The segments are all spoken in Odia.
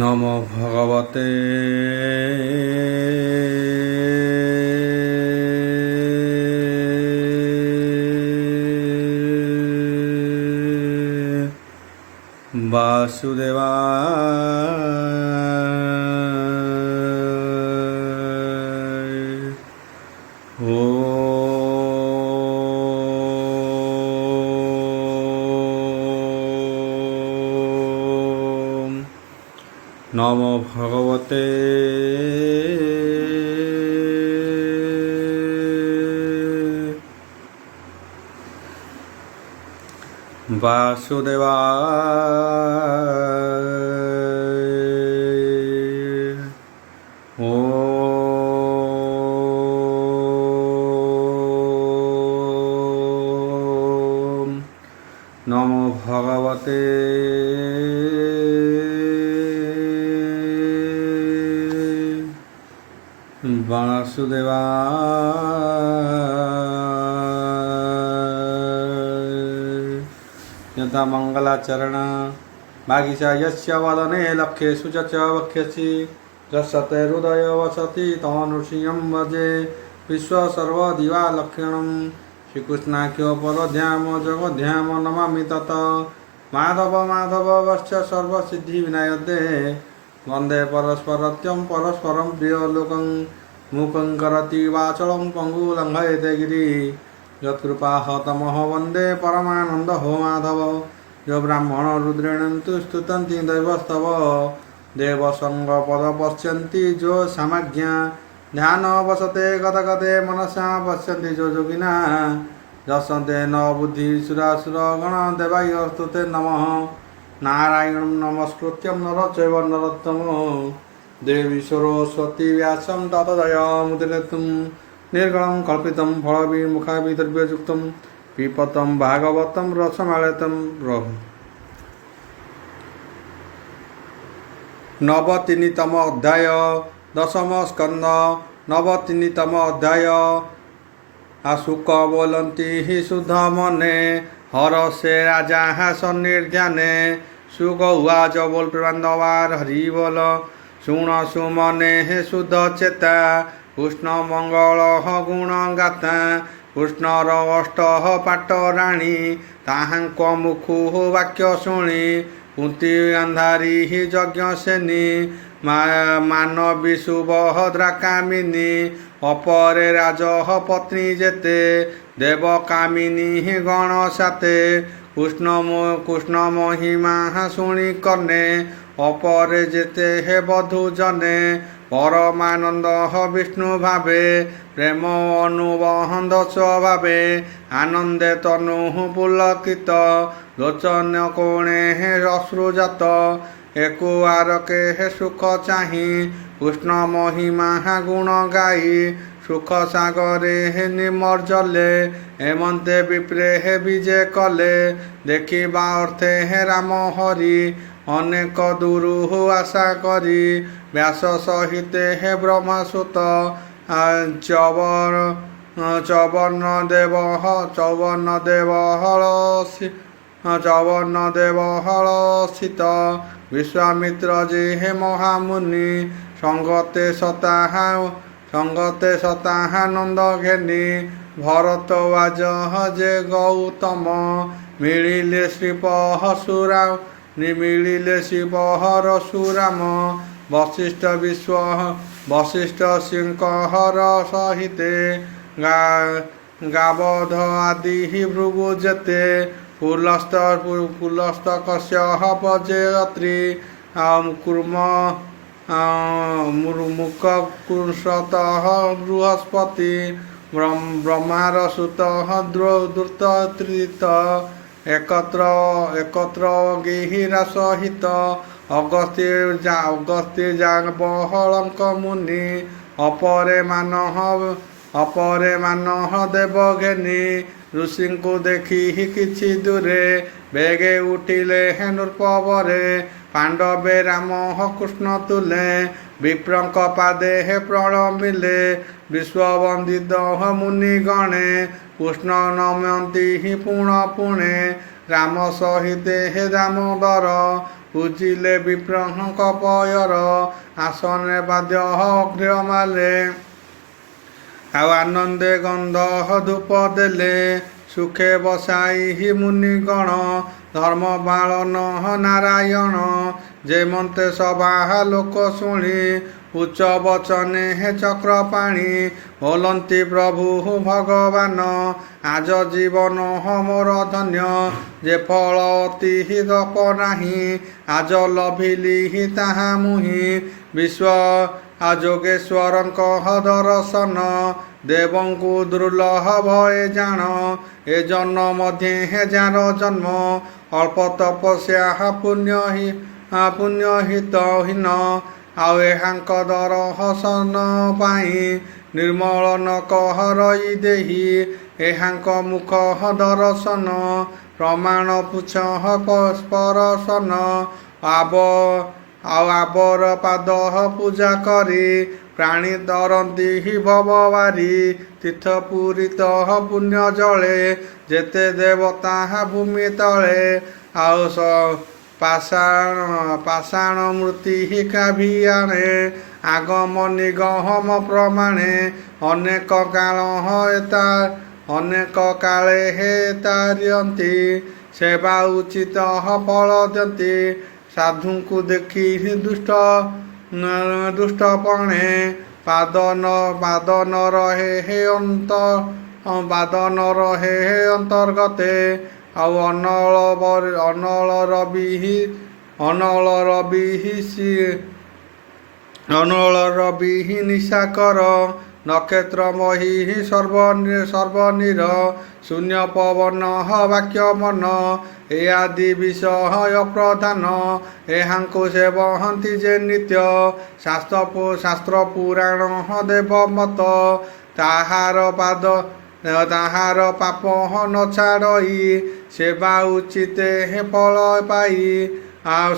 নমো ভগবতে বাসুদেবায়। ওম নমো ভগবতে বাসুদেবায়। ওম নমো ভগবতে বাসুদেবায়। यथा मंगलाचरण भागीसा यस्य वदने लक्ष्येषु च वक्ष्यसि यस्य हृदय वसति तमनुष्यं भजे विश्वसर्वदिवालक्षणं श्रीकृष्णाख्यो परध्याम जगध्याम नमामि तत् माधव माधव वश्च सर्वसिद्धिविनायते वन्दे परस्परत्यं परस्परं प्रियलोकं मूकं करोति वाचलं पङ्गुलङ्घयते गिरि यत्कृपाहतमः वन्दे परमानन्द हो माधव यो ब्राह्मण रुद्रेण स्तुतन्ति दैवस्तव देवसङ्गपद पश्यन्ति जो सामज्ञा ध्यान वसते गतगते मनसा पश्यन्ति जो योगिना यशन्ते न बुद्धिसुरासुरगण देवायस्तुते नमः नारायणं नमस्कृत्यं नरं चैव नरोत्तमं देवी सरस्वती व्यासं ततो जयमुदीरयतुम् निर्गुणं कल्पितं फलविमुखाभिद्रव्ययुक्तं पिबतं भागवतं रसमालयतं प्रभु। नवतिनितम अध्याय दशम स्कंद नवतिनितम अध्याय आशुक बोलती हि शुद्ध मने हर से राजा सन्निर्ज्ञाने सुख उवाच बोल बांधवार हरि बोल शुण सुमने हे शुद्ध चेता कृष्ण मंगल गुण गाता कृष्णर अष्ट पाटराणी ताहांक मुखु वाक्य शुणी कुंती गांधारी हि यज्ञ सेनी मानवी सुभद्रा कामिनी अपरे राज पत्नी जेते देव कामिनी हि गण साते कृष्ण महिमा शुणी कने अपरे जेते हे बधु जने परमानंद विष्णु भावे प्रेम अनुबंध स्वभावे आनंदे तनु पुलकित लोचन कोणे हे अश्रुजात एकुआरके हे सुख चाही कृष्ण महिमा गुण गाई सुख सागरे हे निमर्जले हेमंते विप्रे हे विजय कले देखिबा अर्थे हे राम हरि अनेक दुरु आशा करी व्यास सहिते हे ब्रह्मसुत चवन देव हलसित विश्वामित्र जी हे महामुनि संगते सताहानंद घेनी भरतवाज जे गौतम मिलिले श्रीपहसुरा निमिलिले शिवहर सुराम वशिष्ठ सिंहर सहिते गावध आदि भृगु जेते पुलस्त कश्यप जेत्री कुर्म मुख कुंसत बृहस्पति ब्रह्मार सुत द्रुत एकत्र गिहिरा सहित अगस्त्य बहलंक मुनि अपरे मानह देव घेनी ऋषि को देखी किछि दूरे बेगे उठिले हे नृपवरे पांडवे राम कृष्ण तुले विप्रंक पादे हे प्रणमिले विश्ववंदित मुनि गणे कृष्ण नमयंती हि पुण पुणे राम सहिते हे दामोदर ପୂଜିଲେ ବିପ୍ରଙ୍କ ପୟର ଆସନେ ବାଦ୍ୟ ଅଗ୍ରମାଲେ ଆଉ ଆନନ୍ଦେ ଗନ୍ଧ ଧୂପ ଦେଲେ ସୁଖେ ବସାଇ ମୁନିଗଣ ଧର୍ମ ବାଳନ ନାରାୟଣ ଯେମନ୍ତେ ସଭା ଲୋକ ଶୁଣି ଉଚ୍ଚ ବଚନେ ଚକ୍ର ପାଣି ବୋଲନ୍ତି ପ୍ରଭୁ ଭଗବାନ ଆଜ ଜୀବନ ମୋର ଧନ୍ୟ ଯେ ଫଳ ଅତି ଦପ ନାହିଁ ଆଜ ଲଭିଲି ତାହା ମୁହିଁ ବିଶ୍ୱ ଯୋଗେଶ୍ୱରଙ୍କ ଦର୍ଶନ ଦେବଙ୍କୁ ଦୁର୍ଲଭ ଏ ଜାଣ ଏ ଜନ୍ମ ମଧ୍ୟ ଯାର ଜନ୍ମ ଅଳ୍ପ ତପସ୍ୟା ପୁଣ୍ୟ ହିତହୀନ ଆଉ ଏହାଙ୍କ ଦର୍ଶନ ପାଇଁ ନିର୍ମଳ ନ କହରଇ ଦେହି ଏହାଙ୍କ ମୁଖ ଦର୍ଶନ ପ୍ରମାଣ ପୁଛ ସ୍ପର୍ଶନ ଆଉ ଆବର ପାଦ ପୂଜା କରି ପ୍ରାଣୀ ତରନ୍ତି ଭବବାରୀ ତୀର୍ଥ ପୂରିତ ପୁଣ୍ୟ ଜଳେ ଯେତେ ଦେବତା ଭୂମି ତଳେ ଆଉ ପାଷାଣ ମୂର୍ତ୍ତି କାଭିଆଣେ ଆଗମ ନିଗମ ପ୍ରମାଣେ ଅନେକ କାଳେ ହେ ତାରିୟନ୍ତି ସେବା ଉଚିତ ଫଳ ଦିଅନ୍ତି ସାଧୁଙ୍କୁ ଦେଖି ଦୁଷ୍ଟପଣେ ପାଦ ନ ରହେ ଅନ୍ତର୍ଗତେ ଆଉ ଅନଳ ରବି ନିଶାକର ନକ୍ଷତ୍ରମୟୀ ସର୍ବନିର ଶୂନ୍ୟ ପବନ ବାକ୍ୟ ମନ ଏ ଆଦି ବିଷୟ ପ୍ରଧାନ ଏହାଙ୍କୁ ସେବହନ୍ତି ଯେ ନିତ୍ୟ ଶାସ୍ତ୍ର ପୁରାଣ ଦେବ ମତ ତାହାର ପାପ ନ ଛାଡ଼ଇ ସେବା ଉଚିତେ ଫଳ ପାଇ ଆଉ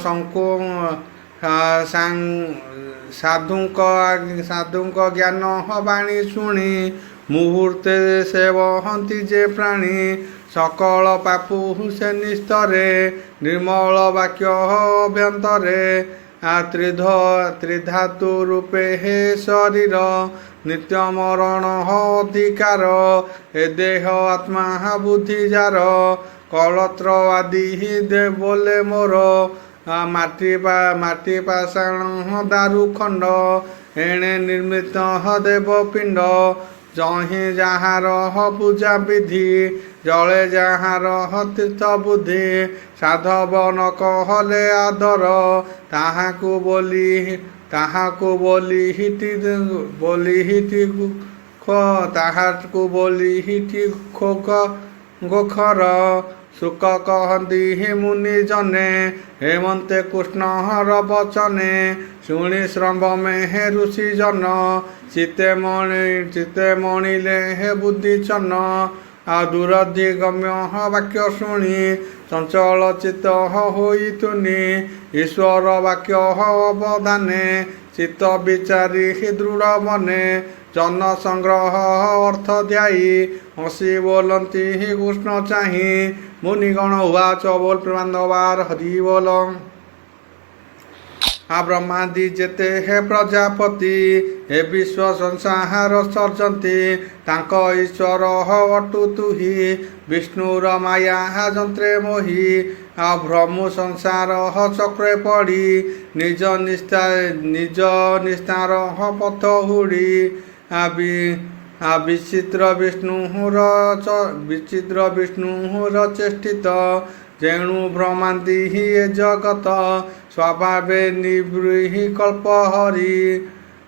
ସାଧୁଙ୍କ ଜ୍ଞାନ ବାଣୀ ଶୁଣି ମୁହୂର୍ତ୍ତେ ସେବହନ୍ତି ଯେ ପ୍ରାଣୀ ସକଳ ପାପୁ ସେ ନିସ୍ତରେ ନିର୍ମଳ ବାକ୍ୟ ଅଭ୍ୟନ୍ତରେ ତ୍ରିଧାତୁ ରୂପେ ହେ ଶରୀର ନିତ୍ୟ ମରଣ ଅଧିକାର ଏ ଦେହ ଆତ୍ମା ବୁଦ୍ଧି ଯାର କଳତ୍ର ଆଦି ବୋଲେ ମୋର ମାଟି ପାଷାଣ ଦାରୁ ଖଣ୍ଡ ଏଣେ ନିର୍ମିତ ଦେବ ପିଣ୍ଡ ଯହିଁ ଯାହାର ପୂଜା ବିଧି ଜଳେ ଯାହାର ତୀର୍ଥ ବୁଦ୍ଧି ସାଧବ ନ କହଲେ ଆଦର ତାହାକୁ ହିଟି ଗୋଖର ସୁକ କହନ୍ତି ମୁନି ଜନେ ହେମନ୍ତେ କୃଷ୍ଣର ବଚନେ ଶୁଣି ଶ୍ରମ୍ଭମେ ଋଷି ଜନ ଚିତେ ମଣିଲେ ବୁଦ୍ଧି ଚନ ଆଉ ଦୂରଧି ଗମ୍ୟ ବାକ୍ୟ ଶୁଣି ଚଞ୍ଚଳ ଚିତ୍ତ ହୋଇ ତୁନି ଈଶ୍ୱର ବାକ୍ୟ ଅବଦାନେ ଚିତ୍ତ ବିଚାରି ଦୃଢ଼ ମନେ ଜନ ସଂଗ୍ରହ ଅର୍ଥ ଧ୍ୟାଇ ହସି ବୋଲନ୍ତି କୃଷ୍ଣ ଚାହିଁ ମୁନିଗଣ ଉବାଚ ବୋଲ ପ୍ରେମାନନ୍ଦବାର ହରି ବୋଲ ବ୍ରହ୍ମାଦି ଯେତେ ହେ ପ୍ରଜାପତି ଏ ବିଶ୍ୱ ସଂସାର ସର୍ଜନ୍ତି ତାଙ୍କ ଈଶ୍ୱର ଅଟୁ ତୁହି ବିଷ୍ଣୁର ମାୟା ଯନ୍ତ୍ରେ ମୋହି ଆଉ ଭ୍ରମୁ ସଂସାର ଚକ୍ରେ ପଡ଼ି ନିଜ ନିସ୍ତାର ପଥ ହୁଡ଼ି ବିଚିତ୍ର ବିଷ୍ଣୁର ଚେଷ୍ଟିତ ଯେଣୁ ଭ୍ରମାନ୍ତି ଏ ଜଗତ ସ୍ୱଭାବେ ନିବୃହି କଳ୍ପ ହରି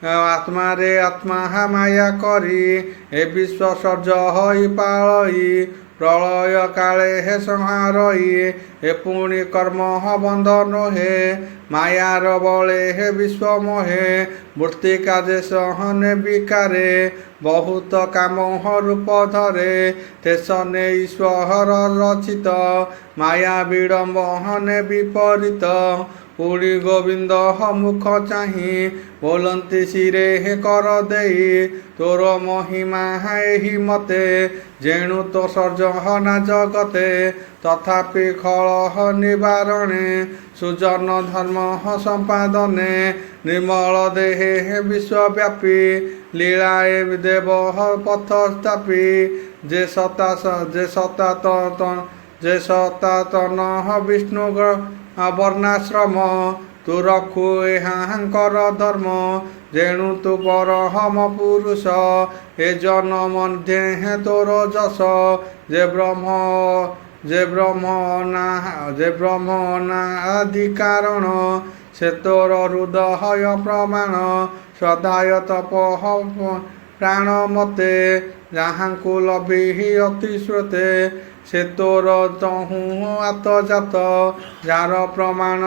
ଆତ୍ମାରେ ଆତ୍ମା ମାୟା କରି ଏ ବିଶ୍ୱ ସର୍ଜ ହୋଇ ପାଳଇ ପ୍ରଳୟ କାଳେ ହେ ସଂହାରଇ ଏ ପୁଣି କର୍ମ ବନ୍ଧ ନୋହେ ମାୟାର ବଳେ ହେ ବିଶ୍ୱ ମୋହେ ମୂର୍ତ୍ତିକା ଦେଶ ହନେ ବିକାରେ ବହୁତ କାମ ରୂପ ଧରେ ତେସନେ ଈଶ୍ୱର ରଚିତ ମାୟା ବିଡ଼ମ୍ବ ହନେ ବିପରୀତ ପୁଣି ଗୋବିନ୍ଦ ମୁଖ ଚାହିଁ ବୋଲନ୍ତି ଶିରେ କର ଦେଇ ତୋର ମହିମା ଏହି ମତେ ଯେଣୁ ତୋ ସର୍ଜନା ଜଗତେ ତଥାପି ଖଳହ ନିବାରଣେ ସୁଜନ ଧର୍ମ ସମ୍ପାଦନେ ନିର୍ମଳ ଦେହେ ବିଶ୍ୱବ୍ୟାପୀ লীলায় দেব পথ স্থাপি যে সতাতন বিষ্ণু বর্ণাশ্রম তু রক্ষু এহাঙ্কর ধর্ম যেণু তু পরহম পুরুষ এ জন মধ্যে তোর যশ যে ব্রহ্ম না আদি কারণ সে তোর হৃদয় প্রমাণ সদায় তপ প্রাণ মতে যাহাଙ୍କୁ লভিহি অতি স্রোতে সে তোর তহু আত্মজাত যার প্রমাণ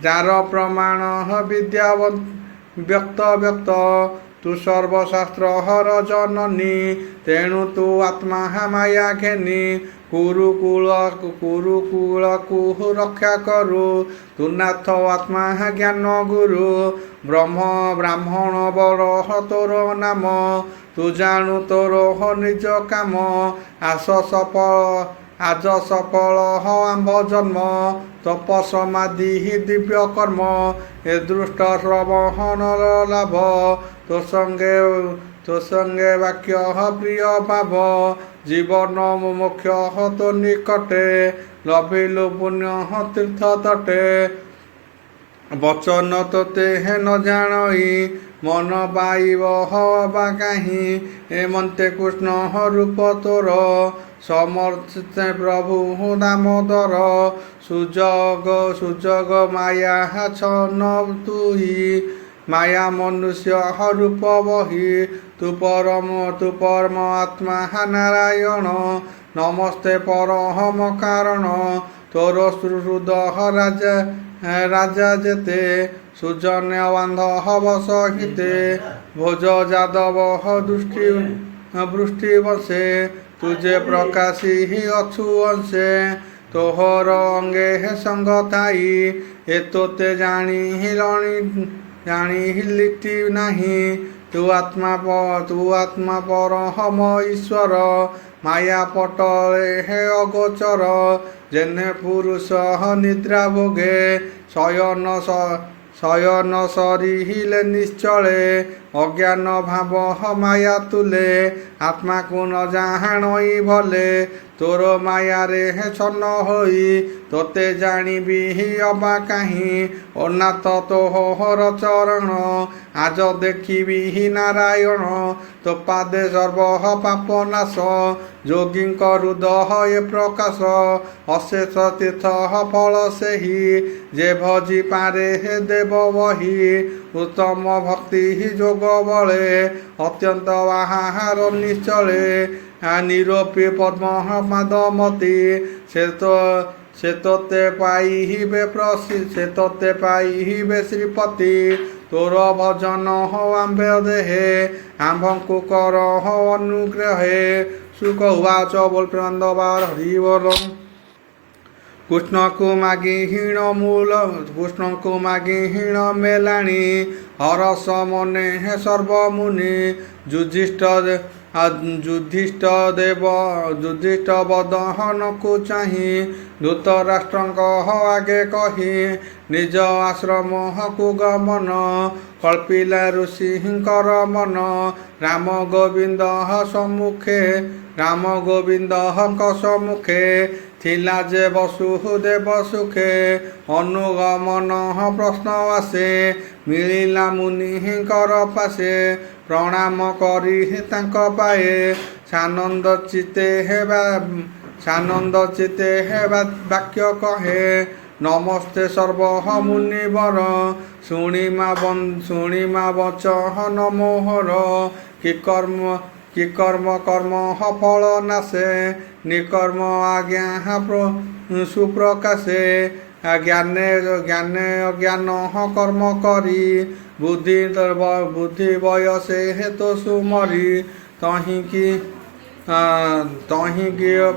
যার প্রমাণ বিদ্যা ব্যক্ত তু সর্বশাস্ত্র হর জননী তেণু তু আত্মা মায়া ঘেনি কুরুকুলকু রক্ষা করু তু নাথ আত্মা জ্ঞান গুরু ব্রাহ্মণ বর তোর নাম তু জাণু তোর নিজ কাম আজ সফল আম্ভ জন্ম তপ সমাধি দিব্য কর্ম এ দৃষ্ট শ্রবণর লাভ তো সঙ্গে বাক্য প্রিয় ভাব জীবন মোক্ষ তো নিকটে লভিলু পুণ্য তীর্থ তটে বচন তোতে হে ন জানই মন পাইব হবা কাহি এমন্তে কৃষ্ণ রূপ তোর সমর্থে প্রভু দামোদর সুযোগ মায়া ছন তুই মায়া মনুষ্য রূপ বহি তু পরম আত্মা নারায়ণ নমস্তে পরহম কারণ তোর হৃদ রাজা যেতে সুজন্য বান্ধব সহিতে ভোজ যাদব বৃষ্টি বসে তুজে প্রকাশী অছু অংশে তোহর অঙ্গে সঙ্গ থাই এতোতে জানিলিটি নাহি তু আত্মা পরহম ঈশ্বর মায়া পটলে হে অগোচর যেনে পুরুষ নিদ্রা ভোগে শয়ন সরিলে নিশ্চলে অজ্ঞান ভাব মায়া তুলে আত্মাকু ন জাহাণই ভলে তোর মায়ারে ছন্ন হই তোতে জানিবি অবা কাহি অনাথ তোহর চরণ আজ দেখিবি নারায়ণ তো পাদে সর্ব পাপ নাশ যোগীଙ୍କ হৃদয় প্রকাশ অশেষ তীর্থ ফল সেহি যে ভজি পারে দেব বহি উত্তম ভক্তি যোগ বলে অত্যন্ত আহার নিশ্চলে নিরপি পদ্ম পাদমতি সে ততে পাইবে শ্রীপতি তোর ভজন আম্বে দেহে আম্ভଙ୍କୁ কর অনুগ্রহে সুখ উবাচ বল প্রেমানন্দবার হরি বল কৃষ্ণଙ୍କୁ মাগি হীণ মেলাণী হরস মনে সর্বমুনি যুধিষ্ঠ বদহনକୁ ଚାହିଁ ଧୃତରାଷ୍ଟ୍ରଙ୍କ ଆଗେ କହି ନିଜ ଆଶ୍ରମକୁ ଗମନ କଳ୍ପିଲା ଋଷିଙ୍କର ମନ ରାମ ଗୋବିନ୍ଦଙ୍କ ସମ୍ମୁଖେ ଥିଲା ଯେ ବସୁଦେବ ସୁଖେ ଅନୁଗମନ ପ୍ରଶ୍ନ ଆସେ ମିଳିଲା ମୁନିଙ୍କର ପାଶେ ପ୍ରଣାମ କରି ତାଙ୍କ ପାଏ ସାନନ୍ଦ ଚିତେ ହେବା ବାକ୍ୟ କହେ ନମସ୍ତେ ସର୍ବ ମୁନିବର ଶୁଣିମା ବଚନ ମୋହର କି କର୍ମ ଫଳ ନାଶେ ନିକର୍ମ ଆଜ୍ଞା ସୁପ୍ରକାଶେ জ্ঞানে অজ্ঞান কর্ম করি বুদ্ধি বয়সে হেতু সুমরি তহিকি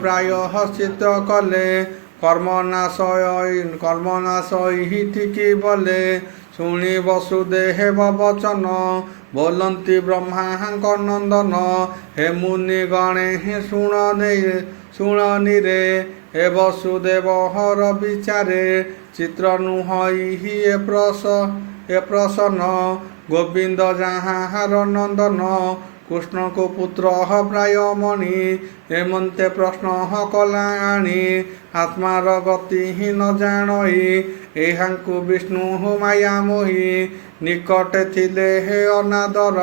প্রায় চিত কলে কর্মনাশ ইহিটিকি বলে শুনি বসুদেব বচন ବୋଲନ୍ତି ବ୍ରହ୍ମାଙ୍କ ନନ୍ଦନ ହେ ମୁନି ଗଣେ ଶୁଣନିରେ ଏ ବସୁଦେବ ହର ବିଚାରେ ଚିତ୍ର ନୁହଁ ଏ ପ୍ରସନ୍ନ ଗୋବିନ୍ଦ ଯାହାର ନନ୍ଦନ କୃଷ୍ଣଙ୍କୁ ପୁତ୍ର ପ୍ରାୟ ମଣି ଏମନ୍ତେ ପ୍ରଶ୍ନ କଲା ଆଣି ଆତ୍ମାର ଗତି ନ ଜାଣଇ ଏହାଙ୍କୁ ବିଷ୍ଣୁ ମାୟା ମୋହି ନିକଟେ ଥିଲେ ହେ ଅନାଦର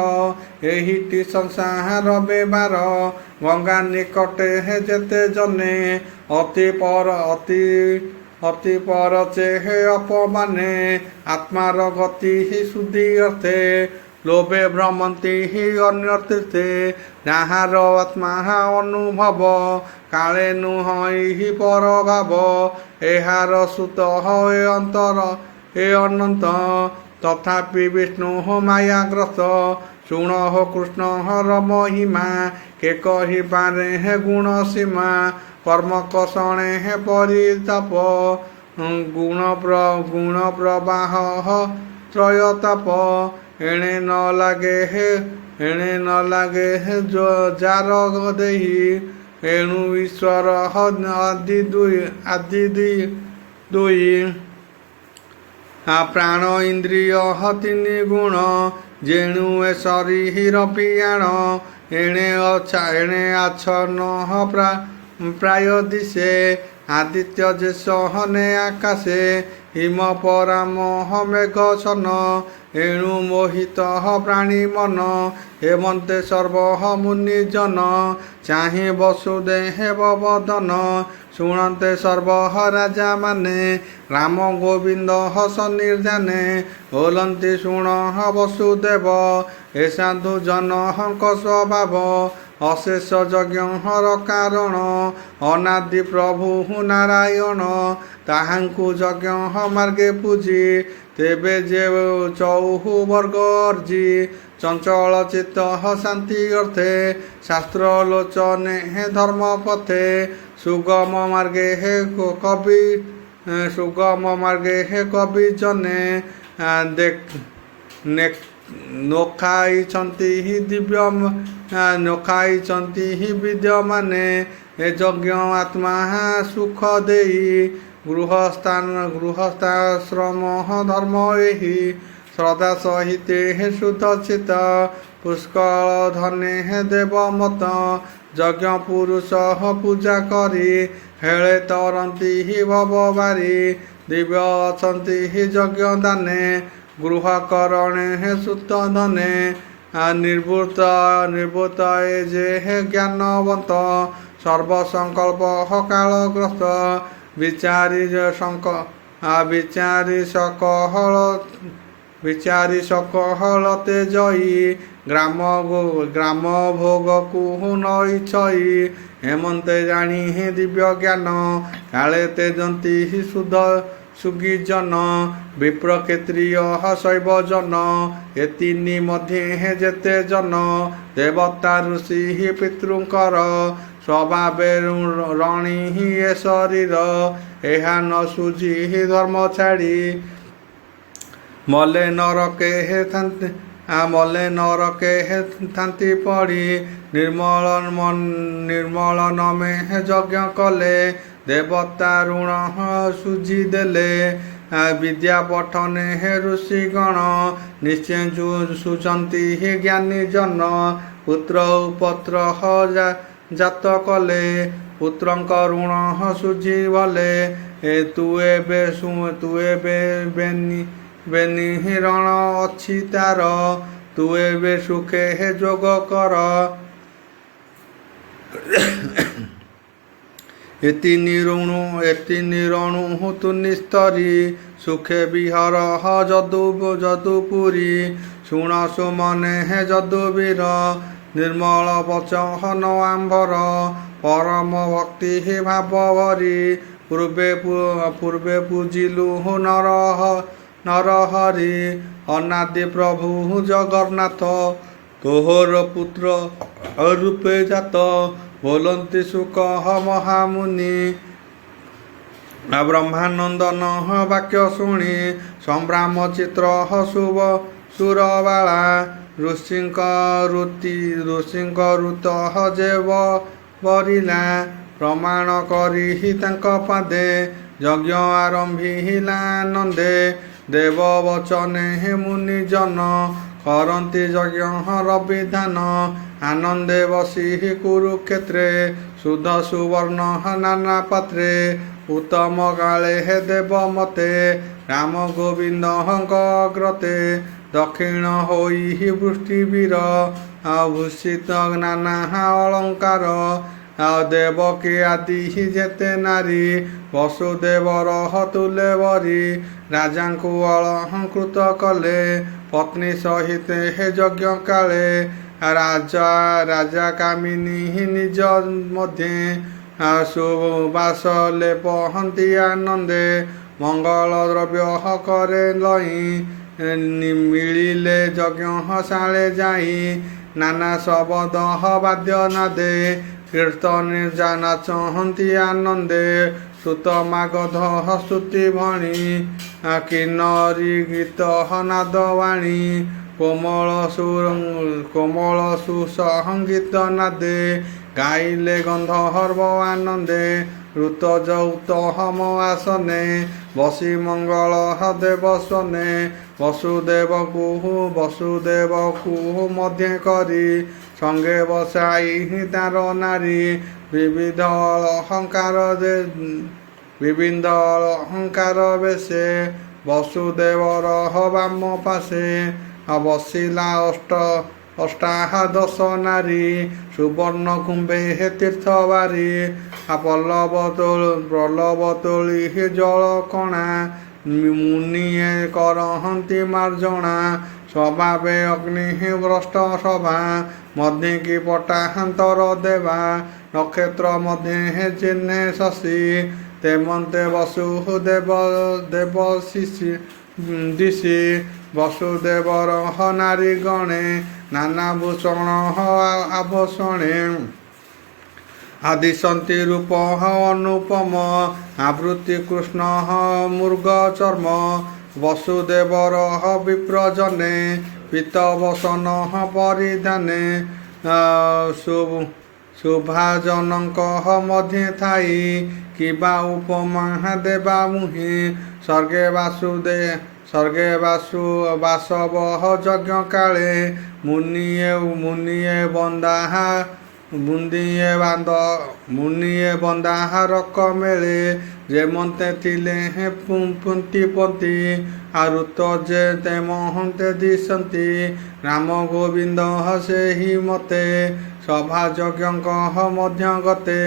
ଏହିଟି ସଂସାର ବେବାର ଗଙ୍ଗା ନିକଟେ ହେ ଯେତେ ଜନେ ଅତି ପର ଚେହେ ଅପମାନେ ଆତ୍ମାର ଗତି ଶୁଦ୍ଧି ଅର୍ଥେ ଲୋଭେ ଭ୍ରମନ୍ତି ଅନ୍ୟତୀର୍ଥେ ଯାହାର ଆତ୍ମା ଅନୁଭବ କାଳେ ନୁହଁ ପର ଭାବ ଏହାର ସୁତ ଏ ଅନନ୍ତ ତଥାପି ବିଷ୍ଣୁ ମାୟାଗ୍ରସ୍ତ ଶୁଣ ହୋ କୃଷ୍ଣର ମହିମା କେ କହିପାରେ ହେ ଗୁଣ ସୀମା କର୍ମ କଷଣେ ହେ ପରିତାପ ଗୁଣ ପ୍ରବାହ ତ୍ରୟତାପ ଏଣେ ନ ଲାଗେ ହେ ଯାର ଦେହି ଏଣୁ ଈଶ୍ୱର ଆଦି ଦୁଇ ପ୍ରାଣ ଇନ୍ଦ୍ରିୟ ତିନି ଗୁଣ ଯେଣୁ ଏ ଶରୀର ପିଆଣ ଏଣେ ଆଚ୍ଛନ୍ନ ପ୍ରାୟ ଦିଶେ ଆଦିତ୍ୟ ଯେ ସହନେ ଆକାଶେ ହିମ ପରାମହ ମେଘ ଛନ ଏଣୁ ମୋହିତ ପ୍ରାଣୀ ମନ ହେମନ୍ତେ ସର୍ବ ମୁନିଜନ ଚାହିଁ ବସୁଦେବ ବଦନ ଶୁଣନ୍ତେ ସର୍ବ ରାଜା ମାନେ ରାମ ଗୋବିନ୍ଦ ସନ୍ନିଧାନେ ବୋଲନ୍ତି ଶୁଣ ବସୁଦେବ ଏ ସାଧୁ ଜନଙ୍କ ସ୍ୱଭାବ ଅଶେଷ ଯଜ୍ଞର କାରଣ ଅନାଦି ପ୍ରଭୁ ନାରାୟଣ ତାହାଙ୍କୁ ଯଜ୍ଞ ମାର୍ଗେ ପୂଜି ତେବେ ଯେ ଚୌହୁ ବର୍ଗ ଅର୍ଜି ଚଞ୍ଚଳ ଚିତ୍ତ ଶାନ୍ତି ଅର୍ଥେ ଶାସ୍ତ୍ର ଲୋଚନେ ଧର୍ମ ପଥେ ସୁଗମ ମାର୍ଗେ ହେ କବି ଜନେ ନୋଖାଇଛନ୍ତି ବିଦ୍ୟମାନେ ଏ ଯଜ୍ଞ ଆତ୍ମା ସୁଖ ଦେଇ ଗୃହସ୍ଥାଶ୍ରମ ଧର୍ମ ଏହି ଶ୍ରଦ୍ଧା ସହିତେ ଶୁଦ୍ଧ ଚିତ ପୁଷ୍କଳ ଧନେ ଦେବ ମତ ଯଜ୍ଞ ପୁରୁଷ ପୂଜା କରି ହେଳେ ତରନ୍ତି ଭବବାରି ଦିବ୍ୟ ଅଛନ୍ତି ଯଜ୍ଞ ଦାନେ ଗୃହ କରଣେ ସୁତ ଧନେ ନିର୍ବୃତ ଏ ଯେ ଜ୍ଞାନବନ୍ତ ସର୍ବସଂକଳ୍ପ କାଳଗ୍ରସ୍ତ ବିଚାରି सकहलते जई ग्राम भोगକୁ ନଇଛଇ ହେମନ୍ତେ ଜାଣି ଦିବ୍ୟ ଜ୍ଞାନ କାଳେ ତେଜନ୍ତି ସୁଧ ସୁଗିଜନ ବିପ୍ର କ୍ଷତ୍ରିୟ ଶୈବ ଜନ ଏ ତିନି ମଧ୍ୟେ ଯେତେ ଜନ ଦେବତା ଋଷି ପିତୃଙ୍କର ସ୍ୱଭାବେ ରଣି ଏ ଶରୀର ଏହା ନ ସୁଝି ଧର୍ମ ଛାଡ଼ି ମଲେ ନରକେ ଥାନ୍ତି ପଡ଼ି ନିର୍ମଳ ନମେ ଯଜ୍ଞ କଲେ ଦେବତା ଋଣ ସୁଝି ଦେଲେ ବିଦ୍ୟା ପଠନେ ଋଷିଗଣ ନିଶ୍ଚୟ ସୁଚନ୍ତି ଜ୍ଞାନୀ ଜନ ପୁତ୍ର ପତ୍ର ଜାତ କଲେ ପୁତ୍ରଙ୍କ ଋଣ ସୁଝି ବଲେ ତୁ ଏବେ ବେନିରଣ ଅଛି ତାର ତୁ ଏବେ ସୁଖେ ଯୋଗ କର ଏତି ନିରଣୁ ତୁ ନିସ୍ତରୀ ସୁଖେ ବିହର ଯଦୁପୁରୀ ଶୁଣ ସୁମନେ ଯଦୁବୀର ନିର୍ମଳ ବଚନ ଆମ୍ଭର ପରମ ଭକ୍ତି ଭାବଭରି ପୂର୍ବେ ପୂଜିଲୁ ନରହରି ଅନାଦି ପ୍ରଭୁ ଜଗନ୍ନାଥ ତୋହର ପୁତ୍ର ରୂପେ ଜାତ ବୋଲନ୍ତି ସୁକ ମହାମୁନି ବ୍ରହ୍ମାନନ୍ଦନ ବାକ୍ୟ ଶୁଣି ସମ୍ଭ୍ରାମ ଚିତ୍ର ଶୁଭ ସୁରବାଳା ଋଷିଙ୍କ ଋତ ଯେବ ବରିଲା ପ୍ରମାଣ କରି ତାଙ୍କ ପାଦେ ଯଜ୍ଞ ଆରମ୍ଭିଲା ନନ୍ଦେ ଦେବ ବଚନେ ମୁନିଜନ କରନ୍ତି ଯଜ୍ଞର ବିଧାନ ଆନନ୍ଦେ ବସି କୁରୁକ୍ଷେତ୍ରେ ଶୁଦ୍ଧ ସୁବର୍ଣ୍ଣ ନାନା ପାତ୍ରେ ଉତ୍ତମ କାଳେ ଦେବ ମତେ ରାମ ଗୋବିନ୍ଦଙ୍କ ଅଗ୍ରତେ ଦକ୍ଷିଣ ହୋଇ ବୃଷ୍ଟିବୀର ଭୂଷିତ ନାନା ଅଳଙ୍କାର ଦେବକୀ ଆଦି ଯେତେ ନାରୀ ବସୁଦେବର ତୁଲେ ବରି ରାଜାଙ୍କୁ ଅଳଙ୍କୃତ କଲେ ପତ୍ନୀ ସହିତ ଯଜ୍ଞ କାଳେ ରାଜା କାମିନୀ ନିଜ ମଧ୍ୟେ ସୁବାସ ଲେପହନ୍ତି ଆନନ୍ଦେ ମଙ୍ଗଳ ଦ୍ରବ୍ୟ କରେ ଲଇଁ ମିଳିଲେ ଯଜ୍ଞଶାଳେ ଯାଇ ନାନା ଶବଦ ବାଦ୍ୟ ନାଦେ କୀର୍ତ୍ତନ ନାଚନ୍ତି ଆନନ୍ଦେ ସୁତ ମାଗଧ ସ୍ତୁତି ଭଣି କିନ୍ନରୀ ଗୀତ ନାଦବାଣୀ କୋମଳ ସୁସଙ୍ଗୀତ ନାଦେ ଗାଇଲେ ଗନ୍ଧର୍ବ ଆନନ୍ଦେ ଋତ ଯୌତ ହମ ଆସନେ ବସି ମଙ୍ଗଳ ଦେବସ୍ୱନେ ବସୁଦେବକୁ ମଧ୍ୟ କରି ସଙ୍ଗେ ବସାଇ ତାର ନାରୀ ବିବିଧ ଅଳଙ୍କାର ବେଶେ ବସୁଦେବର ବାମ ପାଶେ ବସିଲା ଅଷ୍ଟାଦଶ ନାରୀ ସୁବର୍ଣ୍ଣ କୁମ୍ଭେ ତୀର୍ଥ ବାରି ପଲ୍ଲବ ତୋଳି ଜଳ କଣା ମୁନିଏ କରହନ୍ତି ମାର୍ଜଣା ସ୍ୱଭାବେ ଅଗ୍ନି ଭ୍ରଷ୍ଟ ସଭା ମଧ୍ୟ କି ପଟାନ୍ତର ଦେବା ନକ୍ଷତ୍ର ମଧ୍ୟ ଚିହ୍ନେ ଶଶୀ ତେମନ୍ତେ ଦେବ ଦିଶି ବସୁଦେବର ନାରୀ ଗଣେ ନାନା ଭୂଷଣ ଆଭୂଷଣେ ଆଦିଶନ୍ତି ରୂପ ଅନୁପମ ଆବୃତ୍ତି କୃଷ୍ଣ ମୃଗ ଚର୍ମ ବସୁଦେବର ବିପ୍ରଜନେ ପୀତବସନ ପରିଧାନେ ଶୁଭାଜନଙ୍କ ମଧ୍ୟ ଥାଇ କିବା ଉପମା ଦେବା ମୁହିଁ ସ୍ୱର୍ଗେ ବାସବ ଯଜ୍ଞ କାଳେ ମୁନିଏ ବନ୍ଦାହା ରକ ମେଳେ ଯେମନ୍ତେ ଥିଲେ ପନ୍ତି ଆରୁତ ଯେ ତେମହନ୍ତେ ଦିଶନ୍ତି ରାମ ଗୋବିନ୍ଦ ସେହି ମତେ ସଭା ଯଜ୍ଞଙ୍କ ମଧ୍ୟ ଗତେ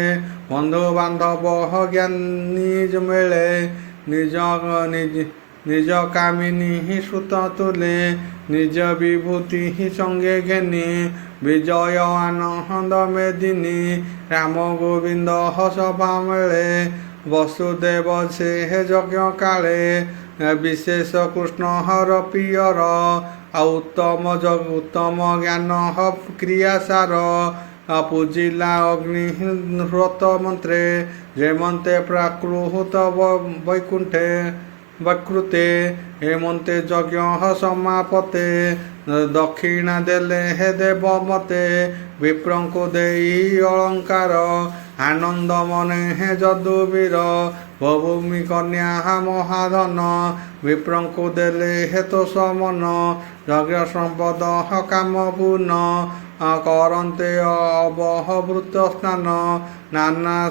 ବନ୍ଧୁ ବାନ୍ଧବ ଜ୍ଞାନୀ ମେଳେ ନିଜ କାମିନୀ ସୁତ ତୁଲେ ନିଜ ବିଭୂତି ସଙ୍ଗେ ଘେନି ବିଜୟ ଆନନ୍ଦ ମେଦିନୀ ରାମ ଗୋବିନ୍ଦ ସଭା ମେଳେ ବସୁଦେବ ସେ ଯଜ୍ଞ କାଳେ ବିଶେଷ କୃଷ୍ଣର ପ୍ରିୟର ଉତ୍ତମ ଜ୍ଞାନ କ୍ରିୟାସାର ପୂଜିଲା ଅଗ୍ନିହ୍ରୋତ ମନ୍ତ୍ରେ ଯେମନ୍ତେ ପ୍ରାକୃତ ବୈକୃତେ ହେମନ୍ତେ ଯଜ୍ଞ ସମାପତେ ଦକ୍ଷିଣା ଦେଲେ ଦେବ ମତେ ବିପ୍ରଙ୍କୁ ଦେଇ ଅଳଙ୍କାର ଆନନ୍ଦ ମନେ ଯଦୁବୀର ଭୂମି କନ୍ୟା ମହାଧନ ବିପ୍ରଙ୍କୁ ଦେଲେ ହେତୋଷ ମନ ଯଜ୍ଞ ସମ୍ପଦ କାମ ପୂର୍ଣ୍ଣ କରନ୍ତେ ଅବହୃତ ସ୍ନାନ ନାନା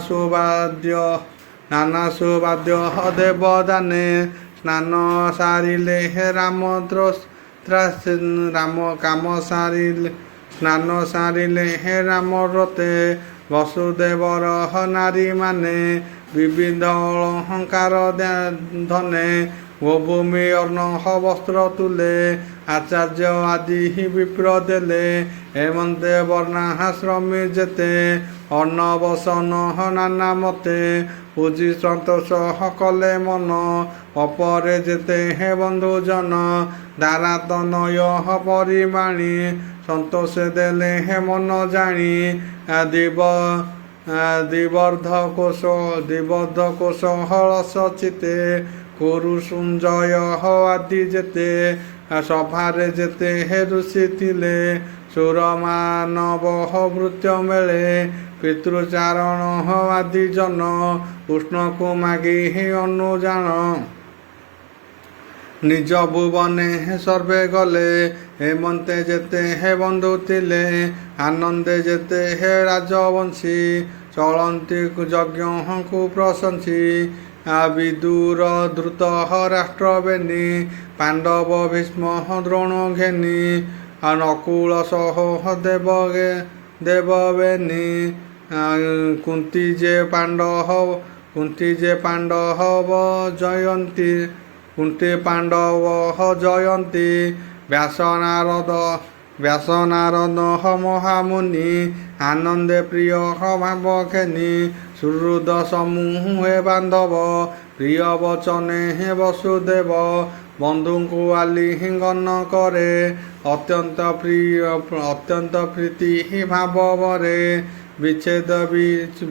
ସୁବାଦ୍ୟ ଦେବଦାନେ ସ୍ନାନ ସାରିଲେ ସ୍ନାନ ସାରିଲେ ରାମ ରତେ ବସୁଦେବର ନାରୀମାନେ ବିବିଧ ଅଳଙ୍କାର ଧନେ ଗୋଭୂମି ଅର୍ଣ୍ଣ ବସ୍ତ୍ର ତୁଲେ ଆଚାର୍ଯ୍ୟ ଆଦି ବିପ୍ର ଦେଲେ ହେମନ୍ତେ ବର୍ଣ୍ଣାଶ୍ରମୀ ଯେତେ ଅନ୍ନ ବସନ ନାନା ମତେ ପୂଜି ସନ୍ତୋଷ କଲେ ମନ ଅପରେ ଯେତେ ହେ ବନ୍ଧୁଜନ ଦାରାତନୟ ପରିମାଣୀ ସନ୍ତୋଷ ଦେଲେ ହେ ମନ ଜାଣି দ্বিবদ্ধ কোশ হরস চিতে করু সঞ্জয় আদি যেতে সভারে যেতে হে ঋষি ଥିଲେ ସୁର ମାନବ ଭୃତ୍ୟ ମେଳେ ପିତୃଚାରଣ ଆଦି ଜନ କୃଷ୍ଣକୁ ମାଗି ଅନୁଜାଣ ନିଜ ଭୁବନେ ସର୍ବେ ଗଲେ ହେମନ୍ତେ ଯେତେ ହେ ବନ୍ଧୁ ଥିଲେ ଆନନ୍ଦେ ଯେତେ ହେ ରାଜବଂଶୀ ଚଳନ୍ତି ଯଜ୍ଞକୁ ପ୍ରଶଂସୀ ବିଦୁର ଧୃତ ରାଷ୍ଟ୍ର ବେନି ପାଣ୍ଡବ ଭୀଷ୍ମ ଦ୍ରୋଣ ଘେନି ନକୁଳ ସହ ଦେବବେନି କୁନ୍ତି ଯେ ପାଣ୍ଡବ ଜୟନ୍ତୀ କୁନ୍ତି ପାଣ୍ଡବ ଜୟନ୍ତୀ ବ୍ୟାସ ନାରଦ ମହାମୁନି ଆନନ୍ଦେ ପ୍ରିୟ ଭାବ ଖେନି ସୁହୃଦ ସମୂହ ହେ ବାନ୍ଧବ ପ୍ରିୟ ବଚନେ ହେ ବସୁଦେବ ବନ୍ଧୁଙ୍କୁ ଆଲିଙ୍ଗନ କରେ ଅତ୍ୟନ୍ତ ପ୍ରୀତି ଭାବରେ ବିଚ୍ଛେଦ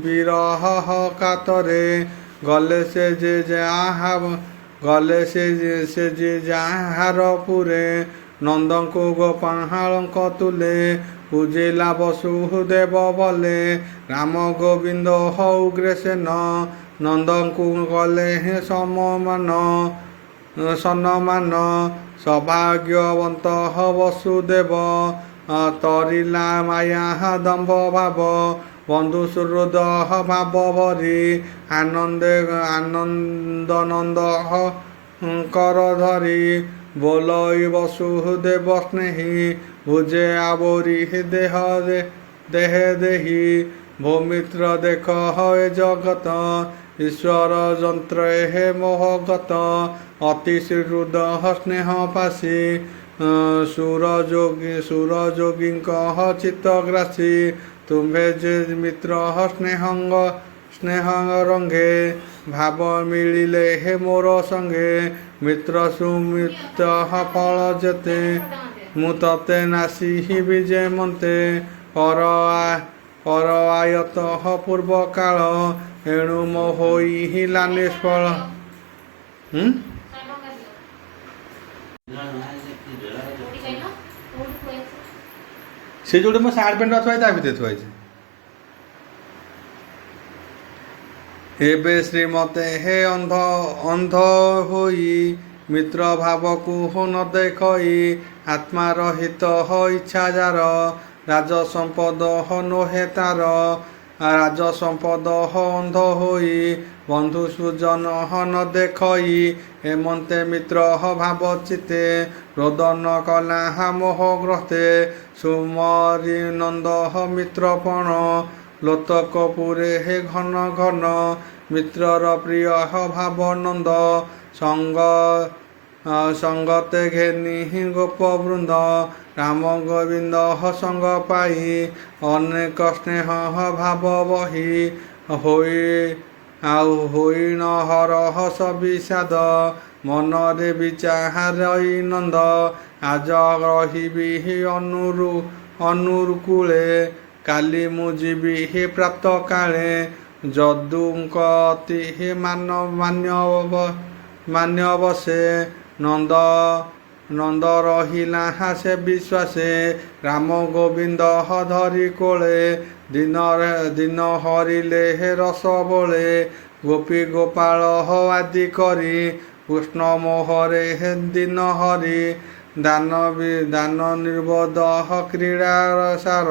ବିରହ କାତରେ ଗଲେ ସେ ଯେ ଯାହାର ପୁରେ ନନ୍ଦଙ୍କୁ ଗୋପାଳଙ୍କ ତୁଲେ ପୂଜିଲା ବସୁଦେବ ବଲେ ରାମ ଗୋବିନ୍ଦ ଉଗ୍ରସେନ ନନ୍ଦଙ୍କୁ କଲେ ସମ୍ମାନ ସୌଭାଗ୍ୟବନ୍ତ ବସୁଦେବ ତରିଲା ମାୟା ଦମ୍ଭ ଭାବ ବନ୍ଧୁ ସୁହୃଦ ଭାବ ଭରି ଆନନ୍ଦ କର ଧରି ବୋଲଇ ବସୁଦେବ ସ୍ନେହୀ ଭୁଜେ ଆବୋରି ଦେହେ ଦେହି ଭୂମିତ୍ର ଦେଖ ହେ ଜଗତ ଈଶ୍ୱର ଯନ୍ତ୍ର ହେ ମୋହଗତ ଅତି ସୁହୃଦ ସ୍ନେହ ପାଶି ସୁରଯୋଗୀଙ୍କ ଚିତ୍ତଗ୍ରାସୀ ତୁମ୍ଭେ ଯେ ମିତ୍ର ସ୍ନେହ ରଙ୍ଗେ ଭାବ ମିଳିଲେ ହେ ମୋର ସଙ୍ଗେ ମିତ୍ର ସୁମିତ ଫଳ ଯେତେ ମୁଁ ତତେ ନାସିବି ଯେ ମନ୍ତେ ପର ଆୟତ ପୂର୍ବ କାଳ ଏଣୁ ମୋ ହୋଇଲା ନିଷ୍ଫଳ। ସେ ଯୋଉଠି ମୋ ସାର୍ଟ ପ୍ୟାଣ୍ଟ ଥୁଆ ତା ଭିତରେ ଥୁଆ ହେଇଛି। ଏବେ ଶ୍ରୀମତେ ହେ ଅନ୍ଧ ହୋଇ ମିତ୍ର ଭାବକୁ ନ ଦେଖଇ ଆତ୍ମାର ହିତ ଇଚ୍ଛା ଯାର ରାଜସମ୍ପଦ ନୋହେ ତାର ରାଜସମ୍ପଦ ଅନ୍ଧ ହୋଇ ବନ୍ଧୁ ସୁଜନ ନ ଦେଖଇ ହେମନ୍ତେ ମିତ୍ର ଭାବ ଚିତେ ରୋଦନ କଲା ମୋହଗ୍ରସ୍ତେ ସୁମରି ନନ୍ଦ ମିତ୍ରପଣ ଲୋତକପୁରେ ହେ ଘନ ଘନ ମିତ୍ରର ପ୍ରିୟ ଭାବ ନନ୍ଦ ସଙ୍ଗତେ ଘେନି ଗୋପବୃନ୍ଦ ରାମ ଗୋବିନ୍ଦ ସଙ୍ଗ ପାଇ ଅନେକ ସ୍ନେହ ଭାବ ବହି ହୋଇନ ହରହ ସବିଷାଦ ମନରେ ବିଚାରଇ ନନ୍ଦ ଆଜ ରହିବି ଅନୁକୂଳେ କାଲି ମୁଁ ଯିବି হে ପ୍ରାତ କାଳେ ଯଦୁଙ୍କ ଅତି হে ମାନ୍ୟବ ସେ ନନ୍ଦ ରହିଲା ସେ ବିଶ୍ୱାସେ ରାମ ଗୋବିନ୍ଦ ଧରି କୋଳେ ଦିନ ହରିଲେ ହେ ରସ ବୋଳେ ଗୋପୀ ଗୋପାଳ ଆଦି କରି କୃଷ୍ଣ ମୋହରେ ହେ ଦିନ ହରି ଦାନ ନିର୍ବୋଧ କ୍ରୀଡ଼ାର ସାର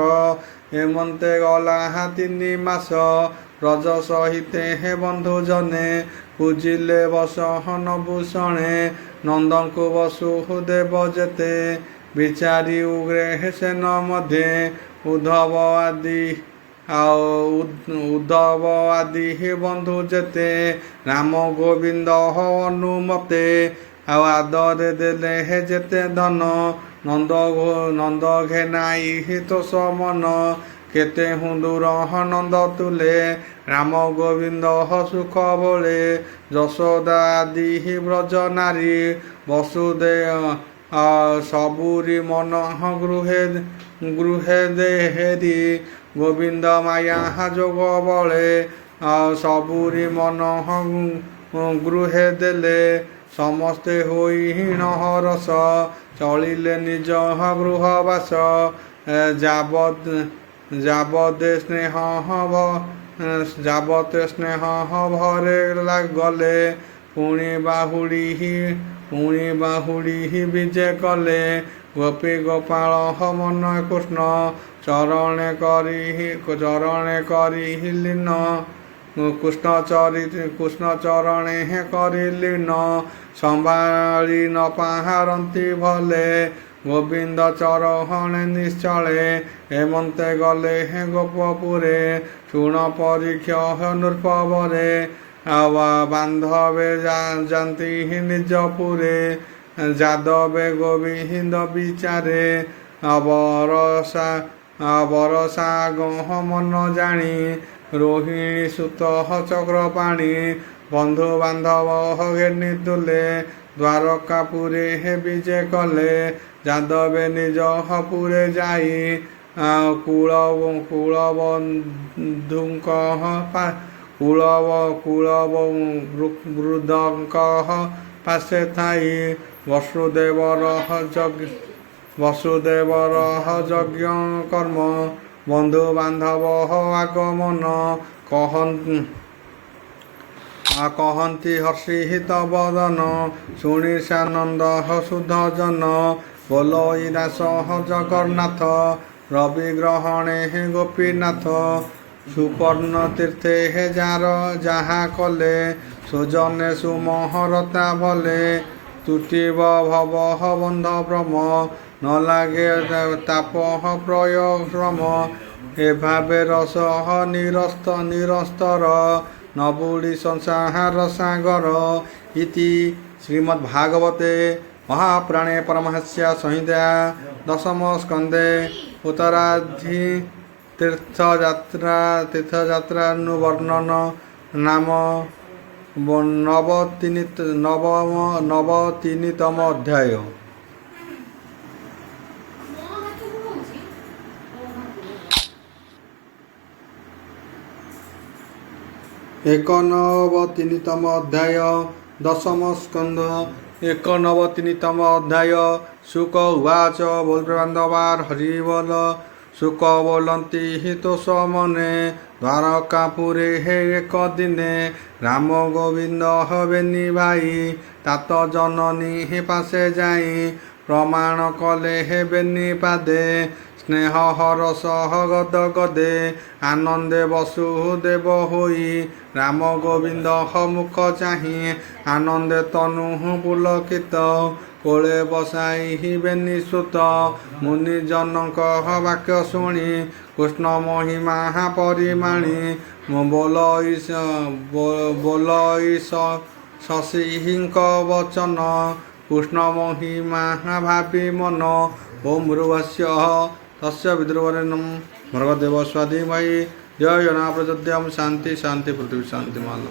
ହେମନ୍ତେ ଗଲା 3 ମାସ ବ୍ରଜ ସହିତେ ହେ ବନ୍ଧୁ ଜନେ ପୂଜିଲେ ବସହନ ଭୂଷଣେ ନନ୍ଦଙ୍କୁ ବସୁଦେବ ଯେତେ ବିଚାରି ଉଗ୍ରେ ସେନ ମଧ୍ୟେ ଉଦ୍ଧବ ଆଦି ହେ ବନ୍ଧୁ ଯେତେ ରାମ ଗୋବିନ୍ଦ ଅନୁମତେ ଆଉ ଆଦରେ ଦେଲେ ହେ ଯେତେ ଧନ ନନ୍ଦ ଘେନାଇ ତୋଷ ମନ କେତେ ଦୂର ନନ୍ଦ ତୁଲେ ରାମ ଗୋବିନ୍ଦ ସୁଖ ବୋଳେ ଯଶୋଦା ଆଦି ବ୍ରଜ ନାରୀ ବସୁଦେବ ସବୁରି ମନ ଗୃହେ ଦେହେରି ଗୋବିନ୍ଦ ମାୟା ଯୋଗ ବଳେ ସବୁରି ମନ ଗୃହେ ଦେଲେ ସମସ୍ତେ ହୋଇ ହୀନ ହରସ ଚଳିଲେ ନିଜ ଗୃହବାସ ଯାବତେ ସ୍ନେହ ଭରେ ଗଲେ ପୁଣି ବାହୁଡ଼ି ବିଜେ କଲେ ଗୋପୀ ଗୋପାଳ ମନ କୃଷ୍ଣ ଚରଣେ କରି ଲୀନ କୃଷ୍ଣ ଚରଣେ କରି ଲୀନ ସମ୍ଭାଳି ନ ପାରନ୍ତି ଭଲେ ଗୋବିନ୍ଦ ଚରଣେ ନିଶ୍ଚଳେ ହେମନ୍ତେ ଗଲେ ଗୋପପୁରେ ଶୁଣ ପରୀକ୍ଷ ନୃପବରେ ବାନ୍ଧବେ ଯାନ୍ତି ନିଜପୁରେ ଯାଦବେ ଗୋବିନ୍ଦ ବିଚାରେ ବରସା ମନ ଜାଣି ରୋହିଣୀ ସୁତ ଚକ୍ରପାଣି ବନ୍ଧୁ ବାନ୍ଧବ ଘେନି ତୁଲେ ଦ୍ୱାରକାପୁରେ ବିଜେ କଲେ ଯାଦବେ ନିଜ ପୁରେ ଯାଇ ବୃଦ୍ଧଙ୍କ ପାଶେ ଥାଇ ବସୁଦେବର ଯଜ୍ଞ କର୍ମ ବନ୍ଧୁ ବାନ୍ଧବ ଆଗମନ କହନ୍ତି ହର୍ଷିତ ବଦନ ଶୁଣି ସାନନ୍ଦ ସୁଧଜନ ବୋଲୋଇ ଦାସ ଜଗନ୍ନାଥ ରବି ଗ୍ରହଣେ ଗୋପୀନାଥ ସୁପର୍ଣ୍ଣ ତୀର୍ଥେ ଯାହା କଲେ ସୁଜନେ ସୁମହରତା ଭଲେ ତୁଟିବ ଭବ ବନ୍ଧ ଭ୍ରମ ନ ଲାଗେ ତାପ ପ୍ରୟଶ୍ରମ ଏଭାବେ ରସ ନିରସ୍ତର ନ ବୁଡ଼ି ସଂସାର ସାଗର ଇତି ଶ୍ରୀମଦ୍ଭାଗବତେ ମହାପୁରାଣେ ପରମହଂସ୍ୟ ସଂହିତା ଦଶମ ସ୍କନ୍ଧେ ଉତ୍ତରାଧି ତୀର୍ଥଯାତ୍ରାনুବର୍ଣ୍ଣନ ନାମ ନବତିନିତମ ଅଧ୍ୟାୟ। एकनवतिनितम अध्याय दशम स्कंध एकनवतिनितम अध्याय शुक उवाच बोलबांधवार हरिबोल शुक बोलती हितोष मने द्वारकापुरे एक दिने राम गोविंद हबेनी भाई तात जननी पासे जाई प्रमाण कले हेबेनी पादे स्नेह हरस गद गदे आनंदे वसुदेव होई राम गोविंद मुख चाहि आनंदे तनु पुलकित कोले बसाई बेनी सुत मुनि जनक वाक्य शुणी कृष्ण महिमा परिमाणी बोलई शशिंक वचन कृष्ण महिमा भावी मन ओम मृगस्य तस्य विद्रुवरेण्यं भर्गदेव स्वाधीमहि जय जना प्रचोद्यम शांति शांति पृथ्वी शांति मालम।